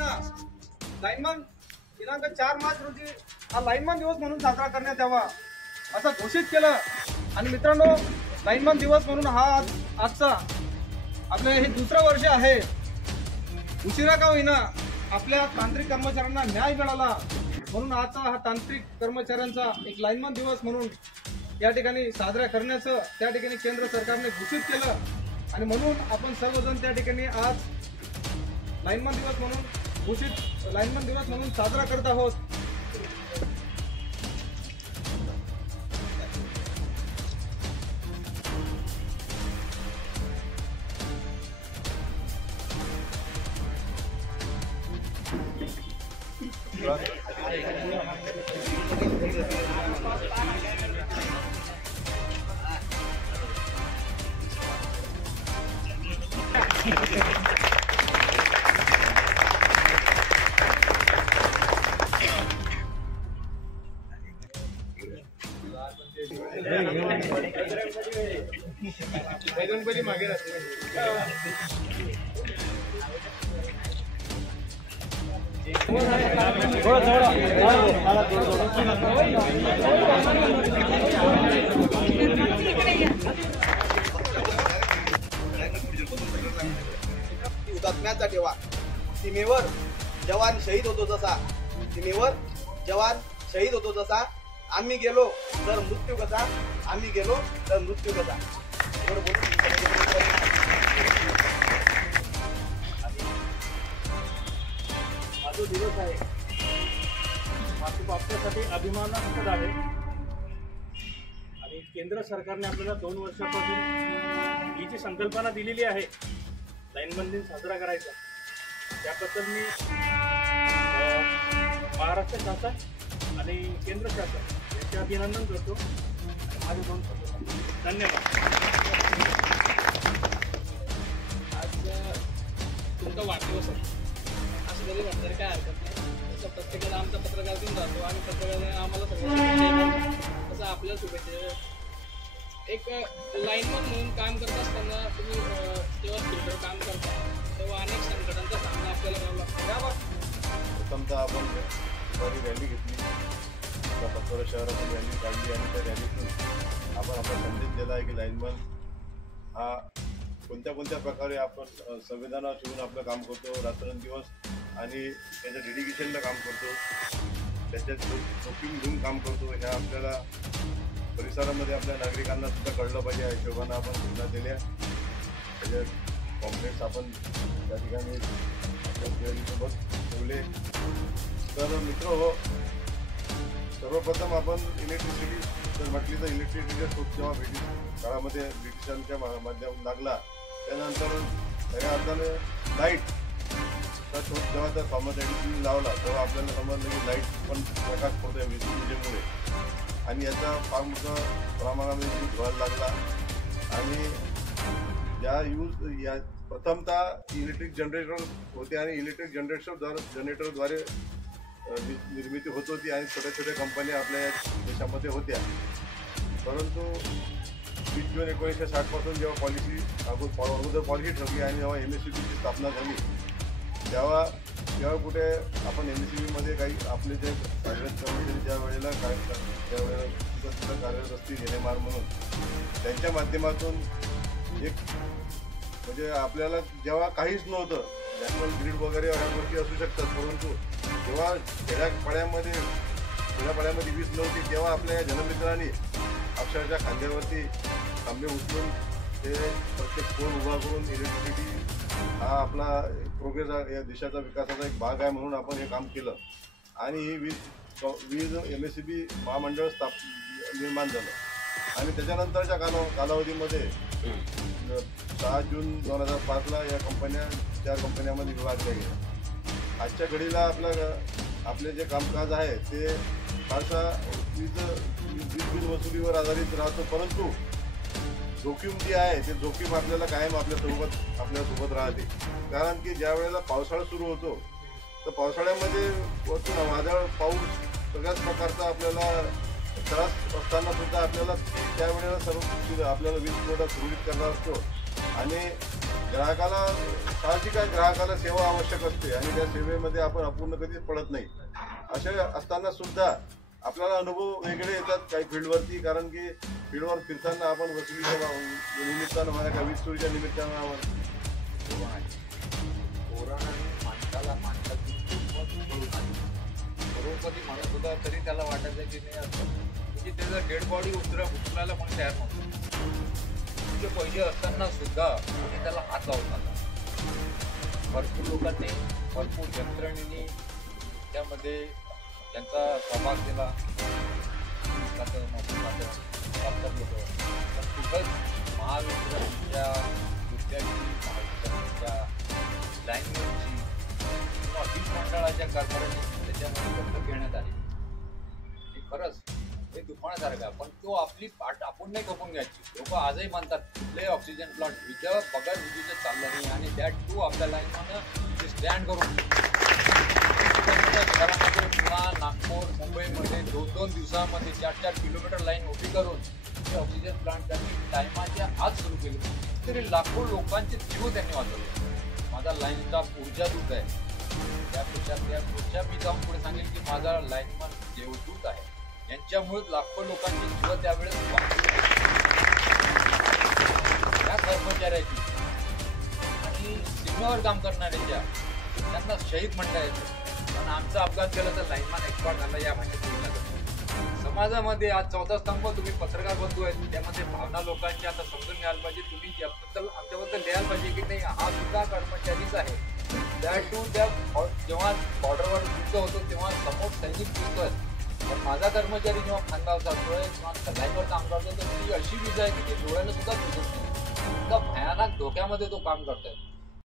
Lineman दिनांक 4 मार्च रोजी हा लाईनमन दिवस म्हणून साजरा करण्यात यावा असं घोषित केलं। आणि मित्रांनो, लाईनमन दिवस म्हणून हा आजचा आपलं हे दुसरं वर्ष आहे। उशिरा का होईना आपल्या तांत्रिक कर्मचाऱ्यांना न्याय मिळाला म्हणून आजचा हा तांत्रिक कर्मचाऱ्यांचा एक लाईनमन दिवस म्हणून या ठिकाणी साजरा करण्याचं त्या ठिकाणी केंद्र सरकारने घोषित केलं। आणि म्हणून आपण सर्वजण त्या ठिकाणी आज लाईनमन दिवस म्हणून घोषित लाईनमन दिवस म्हणून साजरा करत आहोत। गणपती मागे हुतात्म्याचा ठेवा। सीमेवर जवान शहीद होतो जसा, सीमेवर जवान शहीद होतो जसा, आम्ही गेलो तर मृत्यू कसा, आम्ही गेलो तर मृत्यू कसा। जो दिवस आहे वाहतूक आपल्यासाठी अभिमानास्पद आहे। आणि केंद्र सरकारने आपल्याला 2 वर्षापासून ही जी संकल्पना दिलेली आहे लाईनमन दिन साजरा करायचा, त्याबद्दल मी महाराष्ट्र शासन आणि केंद्र शासन यांचे अभिनंदन करतो। माझे 2 शब्द धन्यवाद। आज तुमचा वाढदिवस आहे असं जरी म्हटलं तरी काय हरकत नाही। तसं प्रत्येकाला आमचा पत्रकार दिन जातो आणि पत्रकाराने आम्हाला सगळ्यांना तसं आपल्याला शुभेच्छा। एक लाईनमन म्हणून काम करत असताना तुम्ही जेव्हा फील्डवर काम करता तेव्हा अनेक संकटांचा सामना आपल्याला करावा लागतो। प्रथमतः आपण दुपारी रॅली घेतली, पतोरा शहरातून रॅली काढली आणि त्या रॅलीतून आपण आपला संदेश दिला आहे की लाईनमन हा कोणत्या कोणत्या प्रकारे आपण संविधानावर ठेवून आपलं काम करतो, रात्रंदिवस आणि त्याच्या डेडिकेशनला काम करतो, त्याच्यात शॉपिंग घेऊन काम करतो। ह्या आपल्याला परिसरामध्ये आपल्या नागरिकांना सुद्धा कळलं पाहिजे। या हिशोबानं आपण सूचना दिल्या, त्याचे कॉम्प्लेक्स आपण त्या ठिकाणी आपल्या ठेवले। तर मित्र हो, सर्वप्रथम आपण इलेक्ट्रिसिटी जर म्हटली तर इलेक्ट्रिसिटीचा शोध जेव्हा ब्रिटिश काळामध्ये ब्रिटिशांच्या माध्यमातून लागला, त्यानंतर खऱ्या अर्थाने लाईटचा शोध जेव्हा त्या थॉमस एडिसनने लावला तेव्हा आपल्याला समजलं की लाईट पण प्रकाश पडतोय विजेमुळे, आणि याचा फार मोठा प्रमाणामध्ये यूज व्हायला लागला। आणि या प्रथमतः इलेक्ट्रिक जनरेटर होते आणि इलेक्ट्रिक जनरेटरद्वारे निर्मिती होत होती आणि छोट्या छोट्या कंपन्या आपल्या देशामध्ये होत्या। परंतु 20 जून 1960 पासून जेव्हा अगोदर पॉलिसी ठरली आणि जेव्हा MSCBची स्थापना झाली तेव्हा कुठे आपण MSCBमध्ये काही आपले जे कार्यरत कर्मचारी ज्या वेळेला कार्यरत असतील NMR म्हणून, त्यांच्या माध्यमातून एक म्हणजे आपल्याला जेव्हा काहीच नव्हतं, नॅशनल ग्रीड वगैरे यावरती असू शकतात, परंतु जेव्हा खेड्यापाड्यामध्ये वीज नव्हती तेव्हा आपल्या या जनमित्रांनी अक्षरशः खांद्यावरती खांबे उचलून ते प्रत्येक पोल उभा करून इलेक्ट्रिसिटी हा आपला प्रोग्रेस या देशाचा विकासाचा एक भाग आहे म्हणून आपण हे काम केलं। आणि ही वीज MSCB महामंडळ निर्माण झालं। आणि त्याच्यानंतरच्या कालावधीमध्ये 6 जून 2005ला या 4 कंपन्यांमध्ये विभागल्या गेल्या। आजच्या घडीला आपले जे कामकाज आहे ते फारसा वीज वसुलीवर आधारित राहतो, परंतु जोखीम जी आहे ते जोखीम आपल्याला कायम आपल्यासोबत राहते। कारण की ज्या वेळेला पावसाळा सुरू होतो तर पावसाळ्यामध्ये वादळ पाऊस सगळ्याच प्रकारचा आपल्याला त्रास असताना सुद्धा आपल्याला त्यावेळेला सर्व आपल्याला वीज पुरवठा सुरळीत करणार असतो। आणि ग्राहकाला साहजिक आहे, ग्राहकाला सेवा आवश्यक असते आणि त्या सेवेमध्ये आपण अपूर्ण कधीच पडत नाही. असे असताना सुद्धा आपल्याला अनुभव वेगळे येतात काही फील्डवरती, कारण की फील्डवर फिरताना आपण वसुलीच्या निमित्तानं म्हणा का वीज चोरीच्या निमित्तानं माणसाला माणसाची बरोबर म्हणत होता तरी त्याला वाटायचं की नाही असं म्हणजे त्याचं डेड बॉडी उचलायला कोणी तयार नव्हतं. तुमचे पैसे असताना सुद्धा कोणी त्याला हात लावत नव्हता. भरपूर लोकांनी भरपूर यंत्रणेने त्यामध्ये त्यांचा सहभाग केला. खूपच महावितरणच्या विद्यार्थी लाईनमॅनची किंवा वीज मंडळाच्या कारभाराची त्याच्यामध्ये दत्तक घेण्यात आली. हे खरंच हे दुखण्यासारखं आहे, पण तो आपली पाठ आपण नाही खपून घ्यायची. लोक आजही म्हणतात कुठलेही ऑक्सिजन प्लांट इथं पगार विजेचं चाललं नाही आणि दॅट टू आपल्या लाईनमॅन स्टँड करून शहरामध्ये पुणा नागपूर मुंबईमध्ये 2-2 दिवसामध्ये 4-4 किलोमीटर लाईन उभी करून ते ऑक्सिजन प्लांट त्यांनी टायमाच्या आत सुरू केले. तरी लाखो लोकांचे जीव त्यांनी वाचवले. माझा लाईनचा ऊर्जा दूत आहे. त्यापेक्षा मी जाऊन पुढे सांगेल की माझा लाईनमन देवदूत आहे. यांच्यामुळे लाखो लोकांचे जीव त्यावेळेस वाचले. त्या कर्मचाऱ्याची आणि सीमेवर काम करणाऱ्याच्या त्यांना शहीद म्हणता येतं. पण आमचा अपघात केला तर लाईनमॅन एक्सपर्ट झाला या भाषेत बोलला जातो. समाजामध्ये आज 14 स्तंभ तुम्ही पत्रकार बंधू आहेत, त्यामध्ये भावना लोकांची आता समजून घ्यायला पाहिजे. तुम्ही याबद्दल आमच्याबद्दल लिहायला पाहिजे की नाही हा सुद्धा कर्मचारीच आहे. त्या टू त्या जेव्हा बॉर्डरवर युद्ध होतो तेव्हा समोर सैनिक दिसतोय, पण माझा कर्मचारी जेव्हा खांदा जातोय किंवा लाईनवर काम करतोय तर ती अशी वीज आहे की ती डोळ्याला सुद्धा दिसत नाही. इतका भयानक धोक्यामध्ये तो काम करतोय.